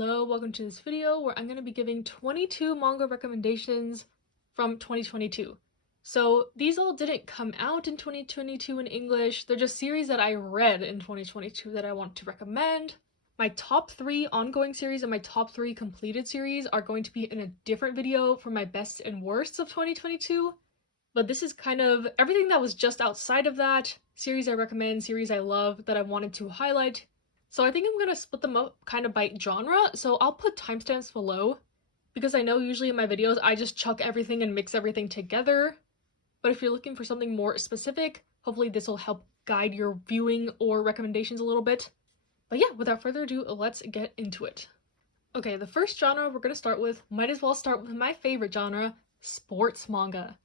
Hello, welcome to this video where I'm going to be giving 22 manga recommendations from 2022. So these all didn't come out in 2022 in English, they're just series that I read in 2022 that I want to recommend. My top 3 ongoing series and my top 3 completed series are going to be in a different video for my best and worsts of 2022. But this is kind of everything that was just outside of that, series I recommend, series I love that I wanted to highlight. So I think I'm gonna split them up kind of by genre, so I'll put timestamps below, because I know usually in my videos I just chuck everything and mix everything together. But if you're looking for something more specific, hopefully this will help guide your viewing or recommendations a little bit. But yeah, without further ado, let's get into it. Okay, the first genre we're gonna start with, might as well start with my favorite genre, sports manga.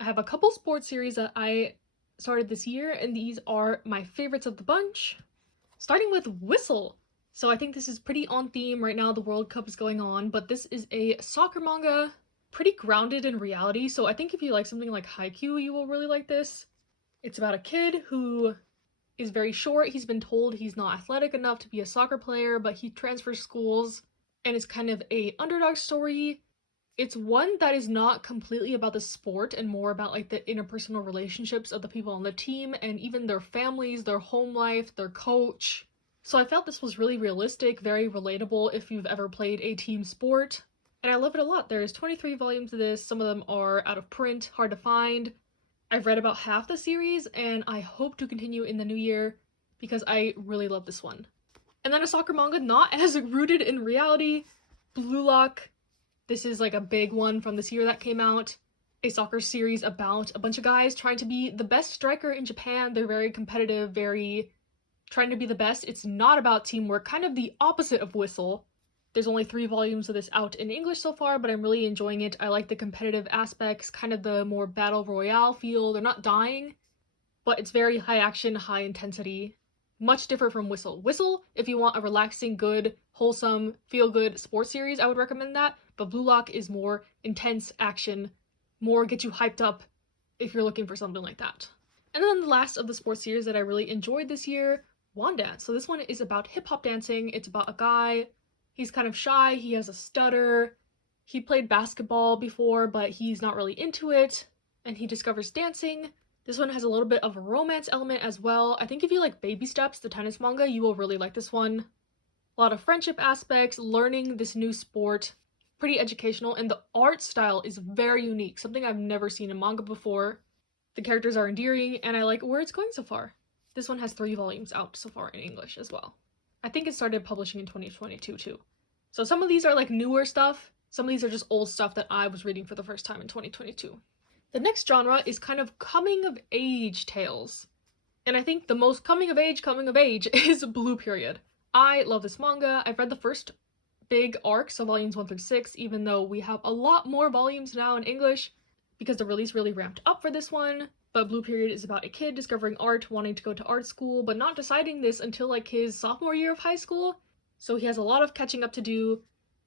I have a couple sports series that I started this year, and these are my favorites of the bunch. Starting with Whistle. So I think this is pretty on theme right now, the World Cup is going on, but this is a soccer manga, pretty grounded in reality, so I think if you like something like Haikyuu, you will really like this. It's about a kid who is very short, he's been told he's not athletic enough to be a soccer player, but he transfers schools, and it's kind of a underdog story. It's one that is not completely about the sport and more about like the interpersonal relationships of the people on the team and even their families, their home life, their coach. So I felt this was really realistic, very relatable if you've ever played a team sport. And I love it a lot. There's 23 volumes of this, some of them are out of print, hard to find. I've read about half the series and I hope to continue in the new year because I really love this one. And then a soccer manga not as rooted in reality, Blue Lock. This is like a big one from this year that came out. A soccer series about a bunch of guys trying to be the best striker in Japan. They're very competitive, very trying to be the best. It's not about teamwork, kind of the opposite of Whistle. There's only 3 volumes of this out in English so far, but I'm really enjoying it. I like the competitive aspects, kind of the more battle royale feel. They're not dying, but it's very high action, high intensity. Much different from Whistle. Whistle, if you want a relaxing, good, wholesome, feel-good sports series, I would recommend that. But Blue Lock is more intense action, more get you hyped up if you're looking for something like that. And then the last of the sports series that I really enjoyed this year, Wandance. So this one is about hip-hop dancing. It's about a guy, he's kind of shy, he has a stutter, he played basketball before, but he's not really into it, and he discovers dancing. This one has a little bit of a romance element as well. I think if you like Baby Steps, the tennis manga, you will really like this one. A lot of friendship aspects, learning this new sport, pretty educational, and the art style is very unique, something I've never seen in manga before. The characters are endearing, and I like where it's going so far. This one has 3 volumes out so far in English as well. I think it started publishing in 2022 too. So some of these are like newer stuff, some of these are just old stuff that I was reading for the first time in 2022. The next genre is kind of coming of age tales. And I think the most coming of age is Blue Period. I love this manga. I've read the first big arc, so volumes 1 through 6, even though we have a lot more volumes now in English because the release really ramped up for this one. But Blue Period is about a kid discovering art, wanting to go to art school, but not deciding this until like his sophomore year of high school. So he has a lot of catching up to do.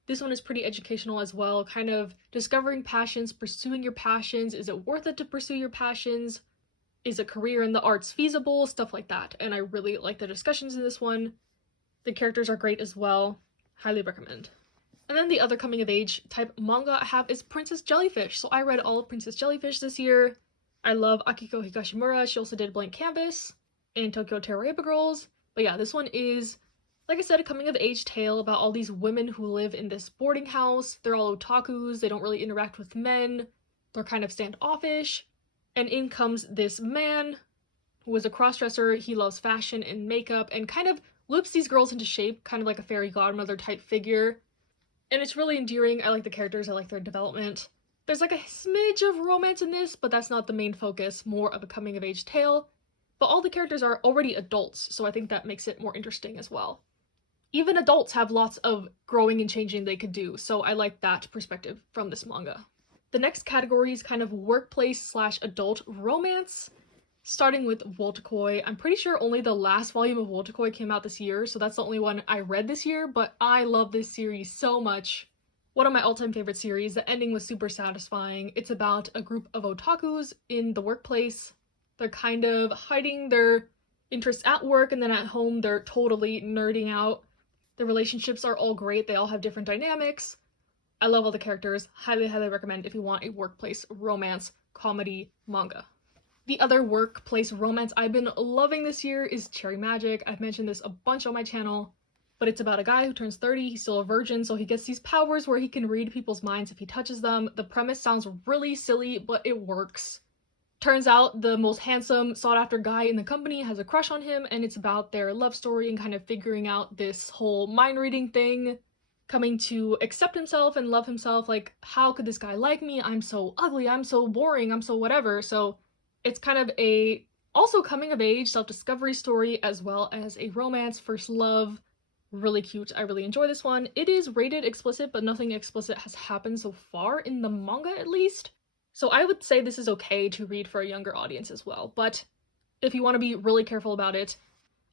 This one is pretty educational as well, kind of discovering passions, pursuing your passions. Is it worth it to pursue your passions? Is a career in the arts feasible? Stuff like that. And I really like the discussions in this one. The characters are great as well. Highly recommend. And then the other coming of age type manga I have is Princess Jellyfish. So I read all of Princess Jellyfish this year. I love Akiko Higashimura. She also did Blank Canvas and Tokyo Terroraba Girls. But yeah, this one is, like I said, a coming of age tale about all these women who live in this boarding house. They're all otakus, they don't really interact with men, they're kind of standoffish. And in comes this man who is a crossdresser. He loves fashion and makeup and kind of whips these girls into shape, kind of like a fairy godmother type figure. And it's really endearing. I like the characters, I like their development. There's like a smidge of romance in this, but that's not the main focus, more of a coming of age tale. But all the characters are already adults, so I think that makes it more interesting as well. Even adults have lots of growing and changing they could do, so I like that perspective from this manga. The next category is kind of workplace/adult romance, starting with Wotakoi. I'm pretty sure only the last volume of Wotakoi came out this year, so that's the only one I read this year, but I love this series so much. One of my all-time favorite series. The ending was super satisfying. It's about a group of otakus in the workplace. They're kind of hiding their interests at work, and then at home they're totally nerding out. The relationships are all great, they all have different dynamics. I love all the characters. Highly, highly recommend if you want a workplace romance comedy manga. The other workplace romance I've been loving this year is Cherry Magic. I've mentioned this a bunch on my channel, but it's about a guy who turns 30, he's still a virgin, so he gets these powers where he can read people's minds if he touches them. The premise sounds really silly, but it works. Turns out the most handsome, sought-after guy in the company has a crush on him, and it's about their love story and kind of figuring out this whole mind-reading thing, coming to accept himself and love himself. Like, how could this guy like me? I'm so ugly, I'm so boring, I'm so whatever. So it's kind of a also coming-of-age self-discovery story as well as a romance, first love. Really cute. I really enjoy this one. It is rated explicit, but nothing explicit has happened so far in the manga at least. So I would say this is okay to read for a younger audience as well, but if you want to be really careful about it,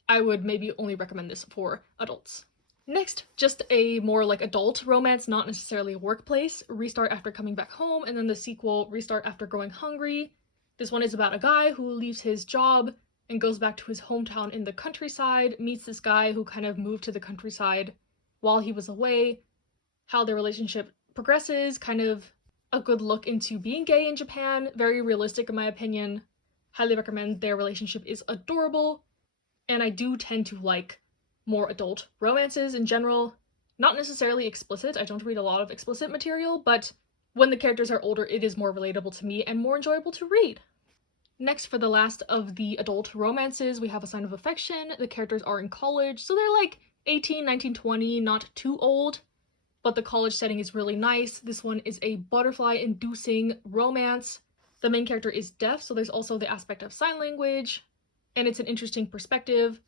I would maybe only recommend this for adults. Next, just a more like adult romance, not necessarily a workplace, Restart After Coming Back Home, and then the sequel, Restart After Growing Hungry. This one is about a guy who leaves his job and goes back to his hometown in the countryside, meets this guy who kind of moved to the countryside while he was away, how their relationship progresses, kind of a good look into being gay in Japan, very realistic in my opinion. Highly recommend. Their relationship is adorable, and I do tend to like more adult romances in general. Not necessarily explicit, I don't read a lot of explicit material, but when the characters are older, it is more relatable to me and more enjoyable to read. Next, for the last of the adult romances, we have A Sign of Affection. The characters are in college, so they're like 18, 19, 20, not too old, but the college setting is really nice. This one is a butterfly-inducing romance. The main character is deaf, so there's also the aspect of sign language, and it's an interesting perspective.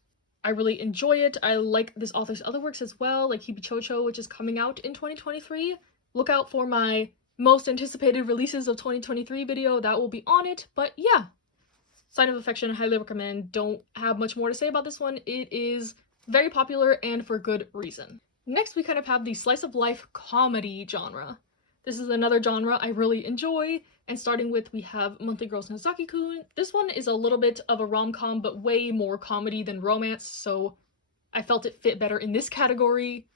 I really enjoy it. I like this author's other works as well, like Hibichocho, which is coming out in 2023. Look out for my most anticipated releases of 2023 video, that will be on it, but yeah. Sign of Affection, highly recommend. Don't have much more to say about this one. It is very popular and for good reason. Next, we kind of have the slice of life comedy genre. This is another genre I really enjoy, and starting with we have Monthly Girls Nozaki-kun. This one is a little bit of a rom-com, but way more comedy than romance, so I felt it fit better in this category.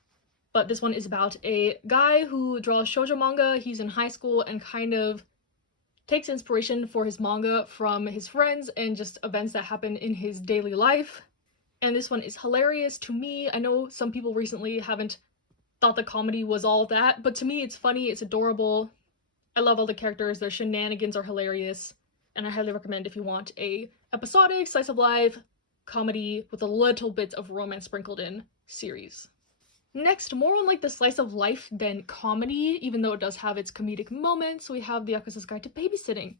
But this one is about a guy who draws shoujo manga. He's in high school and kind of takes inspiration for his manga from his friends and just events that happen in his daily life. And this one is hilarious to me. I know some people recently haven't thought the comedy was all that, but to me it's funny, it's adorable. I love all the characters, their shenanigans are hilarious, and I highly recommend if you want a episodic, slice of life, comedy with a little bit of romance sprinkled in series. Next, more on like the slice of life than comedy, even though it does have its comedic moments, we have The Yakuza's Guide to Babysitting.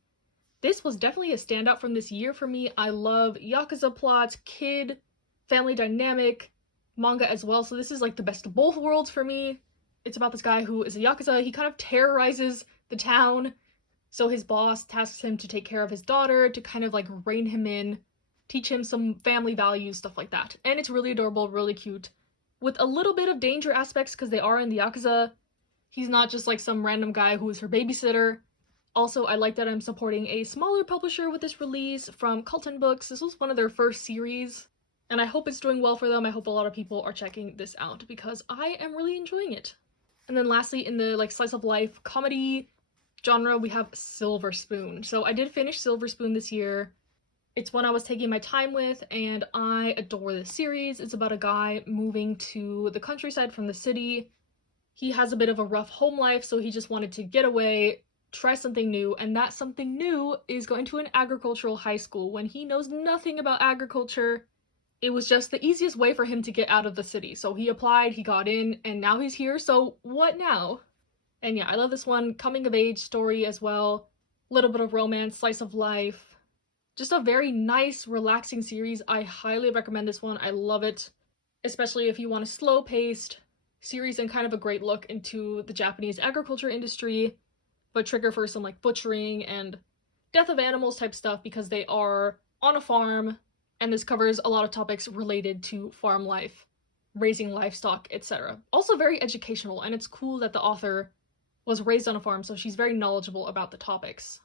This was definitely a standout from this year for me. I love Yakuza plots, kid, family dynamic, manga as well, so this is like the best of both worlds for me. It's about this guy who is a Yakuza. He kind of terrorizes the town, so his boss tasks him to take care of his daughter, to kind of like rein him in, teach him some family values, stuff like that. And it's really adorable, really cute, with a little bit of danger aspects because they are in the Yakuza. He's not just like some random guy who is her babysitter. Also, I like that I'm supporting a smaller publisher with this release from Culton Books. This was one of their first series, and I hope it's doing well for them. I hope a lot of people are checking this out because I am really enjoying it. And then lastly, in the like slice of life comedy genre, we have Silver Spoon. So I did finish Silver Spoon this year. It's one I was taking my time with, and I adore this series. It's about a guy moving to the countryside from the city. He has a bit of a rough home life, so he just wanted to get away, try something new, and that something new is going to an agricultural high school when he knows nothing about agriculture. It was just the easiest way for him to get out of the city. So he applied, he got in, and now he's here, so what now? And yeah, I love this one. Coming of age story as well. Little bit of romance, slice of life. Just a very nice, relaxing series. I highly recommend this one. I love it, especially if you want a slow-paced series and kind of a great look into the Japanese agriculture industry, but trigger for some like butchering and death of animals type stuff because they are on a farm, and this covers a lot of topics related to farm life, raising livestock, etc. Also very educational, and it's cool that the author was raised on a farm, so she's very knowledgeable about the topics.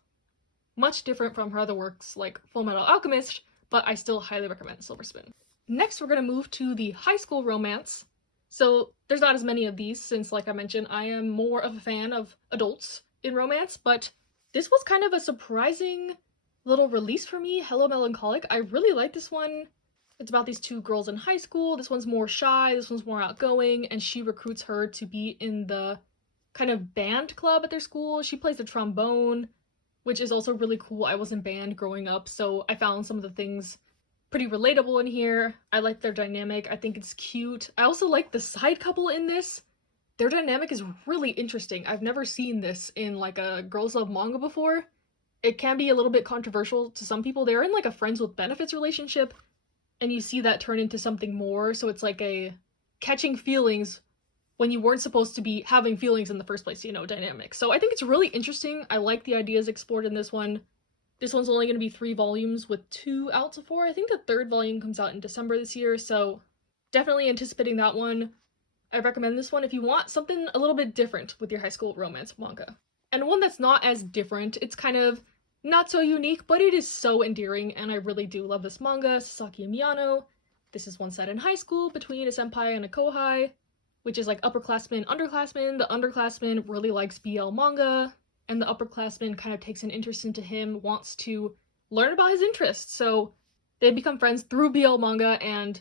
Much different from her other works like Fullmetal Alchemist, but I still highly recommend Silver Spoon. Next, we're going to move to the high school romance. So there's not as many of these since, like I mentioned, I am more of a fan of adults in romance, but this was kind of a surprising little release for me. Hello Melancholic. I really like this one. It's about these two girls in high school. This one's more shy, this one's more outgoing, and she recruits her to be in the kind of band club at their school. She plays the trombone, which is also really cool. I was in band growing up, so I found some of the things pretty relatable in here. I like their dynamic. I think it's cute. I also like the side couple in this. Their dynamic is really interesting. I've never seen this in like a girls love manga before. It can be a little bit controversial to some people. They're in like a friends with benefits relationship, and you see that turn into something more, so it's like a catching feelings when you weren't supposed to be having feelings in the first place, you know, dynamic. So I think it's really interesting. I like the ideas explored in this one. This one's only going to be 3 volumes with 2 out so far. I think the 3rd volume comes out in December this year, so definitely anticipating that one. I recommend this one if you want something a little bit different with your high school romance manga. And one that's not as different, it's kind of not so unique, but it is so endearing, and I really do love this manga, Sasaki and Miyano. This is one set in high school between a senpai and a kohai, which is like upperclassmen, underclassmen. The underclassman really likes BL manga, and the upperclassman kind of takes an interest into him, wants to learn about his interests. So they become friends through BL manga, and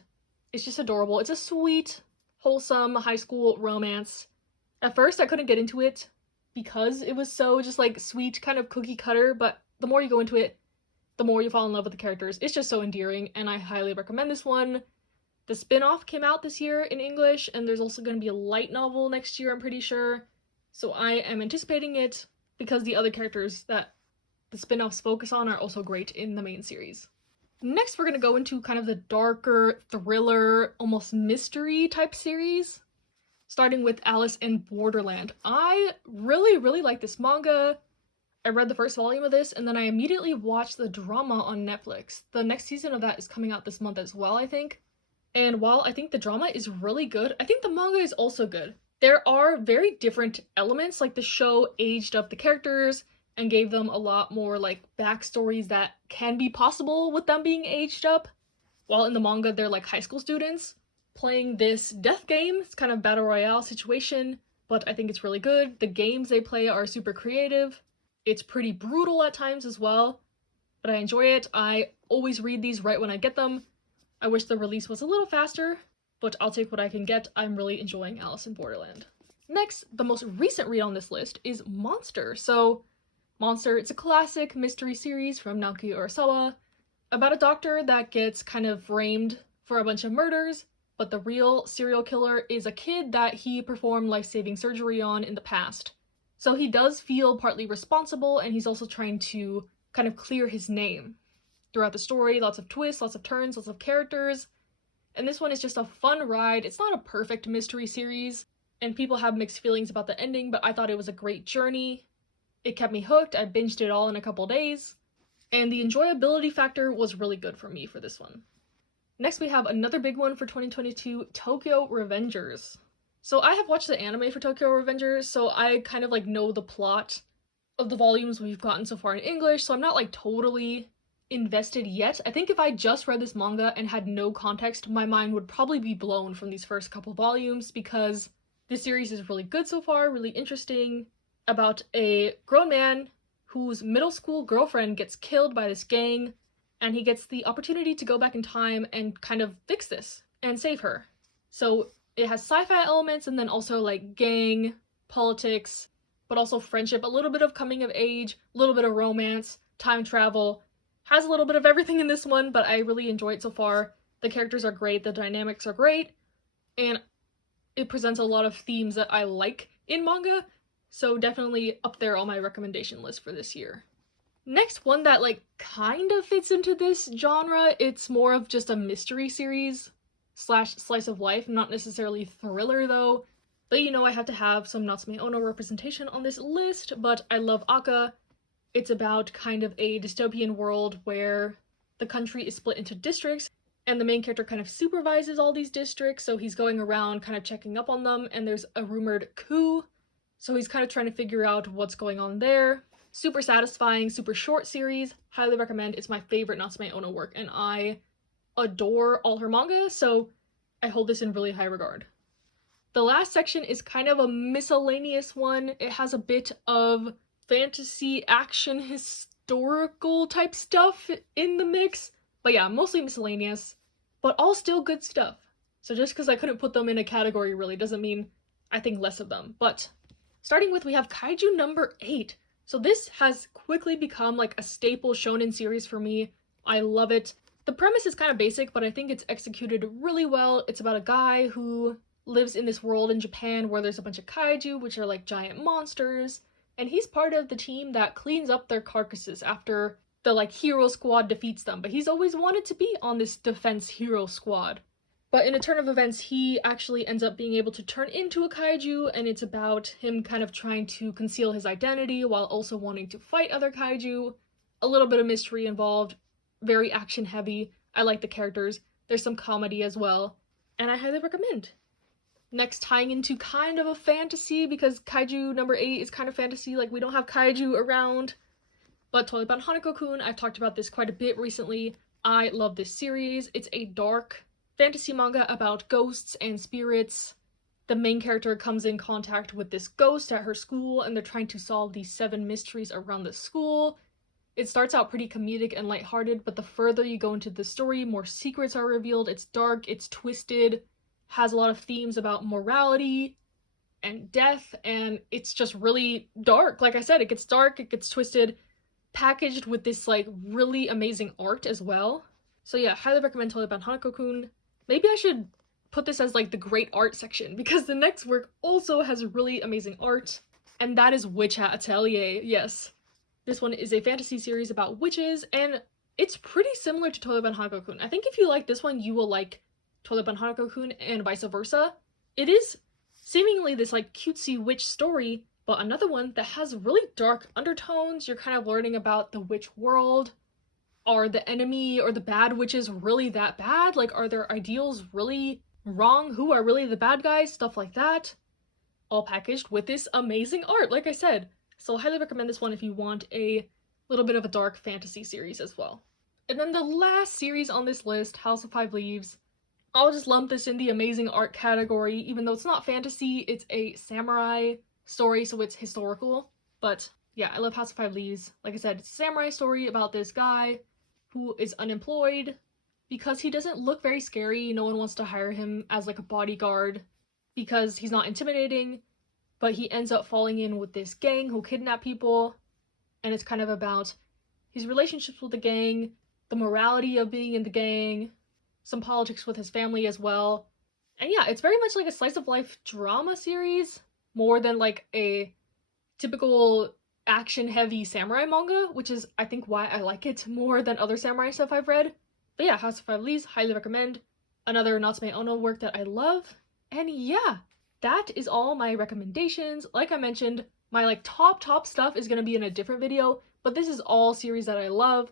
it's just adorable. It's a sweet, wholesome high school romance. At first, I couldn't get into it because it was so just like sweet, kind of cookie cutter, but the more you go into it, the more you fall in love with the characters. It's just so endearing, and I highly recommend this one. The spin-off came out this year in English, and there's also going to be a light novel next year, I'm pretty sure. So I am anticipating it because the other characters that the spin-offs focus on are also great in the main series. Next, we're going to go into kind of the darker, thriller, almost mystery type series, starting with Alice in Borderland. I really like this manga. I read the first volume of this, and then I immediately watched the drama on Netflix. The next season of that is coming out this month as well, I think. And while I think the drama is really good, I think the manga is also good. There are very different elements, like the show aged up the characters and gave them a lot more like backstories that can be possible with them being aged up. While in the manga, they're like high school students playing this death game. It's kind of battle royale situation, but I think it's really good. The games they play are super creative. It's pretty brutal at times as well, but I enjoy it. I always read these right when I get them. I wish the release was a little faster, but I'll take what I can get. I'm really enjoying Alice in Borderland. Next, the most recent read on this list is Monster. So, Monster, it's a classic mystery series from Naoki Urasawa about a doctor that gets kind of framed for a bunch of murders, but the real serial killer is a kid that he performed life-saving surgery on in the past. So he does feel partly responsible, and he's also trying to kind of clear his name. Throughout the story, lots of twists, lots of turns, lots of characters, and this one is just a fun ride. It's not a perfect mystery series, and people have mixed feelings about the ending, but I thought it was a great journey. It kept me hooked. I binged it all in a couple days, and the enjoyability factor was really good for me for this one. Next, we have another big one for 2022, Tokyo Revengers. So I have watched the anime for Tokyo Revengers, so I kind of like know the plot of the volumes we've gotten so far in English, so I'm not like totally invested yet. I think if I just read this manga and had no context, my mind would probably be blown from these first couple volumes because this series is really good so far, really interesting, about a grown man whose middle school girlfriend gets killed by this gang, and he gets the opportunity to go back in time and kind of fix this and save her. So it has sci-fi elements and then also like gang, politics, but also friendship, a little bit of coming of age, a little bit of romance, time travel. Has a little bit of everything in this one, but I really enjoy it so far. The characters are great, the dynamics are great, and it presents a lot of themes that I like in manga, so definitely up there on my recommendation list for this year. Next one that like kind of fits into this genre, it's more of just a mystery series slash slice of life, not necessarily thriller though, but you know I have to have some Natsume Ono representation on this list, but I love Aka. It's about kind of a dystopian world where the country is split into districts, and the main character kind of supervises all these districts, so he's going around kind of checking up on them, and there's a rumored coup, so he's kind of trying to figure out what's going on there. Super satisfying, super short series, highly recommend. It's my favorite Natsume Ono work, and I adore all her manga, so I hold this in really high regard. The last section is kind of a miscellaneous one. It has a bit of fantasy, action, historical type stuff in the mix. But yeah, mostly miscellaneous, but all still good stuff. So just because I couldn't put them in a category really doesn't mean I think less of them. But starting with, we have Kaiju number 8. So this has quickly become like a staple shonen series for me. I love it. The premise is kind of basic, but I think it's executed really well. It's about a guy who lives in this world in Japan where there's a bunch of kaiju, which are like giant monsters, and he's part of the team that cleans up their carcasses after the like hero squad defeats them. But he's always wanted to be on this defense hero squad. But in a turn of events, he actually ends up being able to turn into a kaiju, and it's about him kind of trying to conceal his identity while also wanting to fight other kaiju. A little bit of mystery involved, very action heavy. I like the characters. There's some comedy as well, and I highly recommend. Next, tying into kind of a fantasy, because Kaiju number 8 is kind of fantasy, like we don't have kaiju around. But Totally About Hanako-kun, I've talked about this quite a bit recently. I love this series. It's a dark fantasy manga about ghosts and spirits. The main character comes in contact with this ghost at her school, and they're trying to solve these 7 mysteries around the school. It starts out pretty comedic and lighthearted, but the further you go into the story, more secrets are revealed. It's dark, it's twisted, has a lot of themes about morality and death, and it's just really dark. Like I said, it gets dark, it gets twisted, packaged with this like really amazing art as well. So yeah, highly recommend Totally About Hanako-kun. Maybe I should put this as like the great art section, because the next work also has really amazing art, and that is Witch Hat Atelier. Yes, this one is a fantasy series about witches, and it's pretty similar to Totally About Hanako-kun. I think if you like this one, you will like Totally About Hanako-kun and vice versa. It is seemingly this like cutesy witch story, but another one that has really dark undertones. You're kind of learning about the witch world. Are the enemy or the bad witches really that bad? Like, are their ideals really wrong? Who are really the bad guys? Stuff like that. All packaged with this amazing art, like I said. So I highly recommend this one if you want a little bit of a dark fantasy series as well. And then the last series on this list, House of Five Leaves. I'll just lump this in the amazing art category, even though it's not fantasy, it's a samurai story, so it's historical. But yeah, I love House of Five Leaves. Like I said, it's a samurai story about this guy who is unemployed because he doesn't look very scary. No one wants to hire him as like a bodyguard because he's not intimidating, but he ends up falling in with this gang who kidnap people, and it's kind of about his relationships with the gang, the morality of being in the gang, some politics with his family as well. And yeah, it's very much like a slice of life drama series, more than like a typical action heavy samurai manga, which is I think why I like it more than other samurai stuff I've read. But yeah, House of Five Leaves, highly recommend. Another Natsume Ono work that I love. And yeah, that is all my recommendations. Like I mentioned, my like top stuff is gonna be in a different video, but this is all series that I love.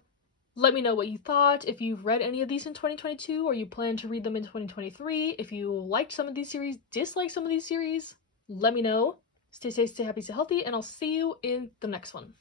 Let me know what you thought, if you've read any of these in 2022 or you plan to read them in 2023. If you liked some of these series, disliked some of these series, let me know. Stay safe, stay happy, stay healthy, and I'll see you in the next one.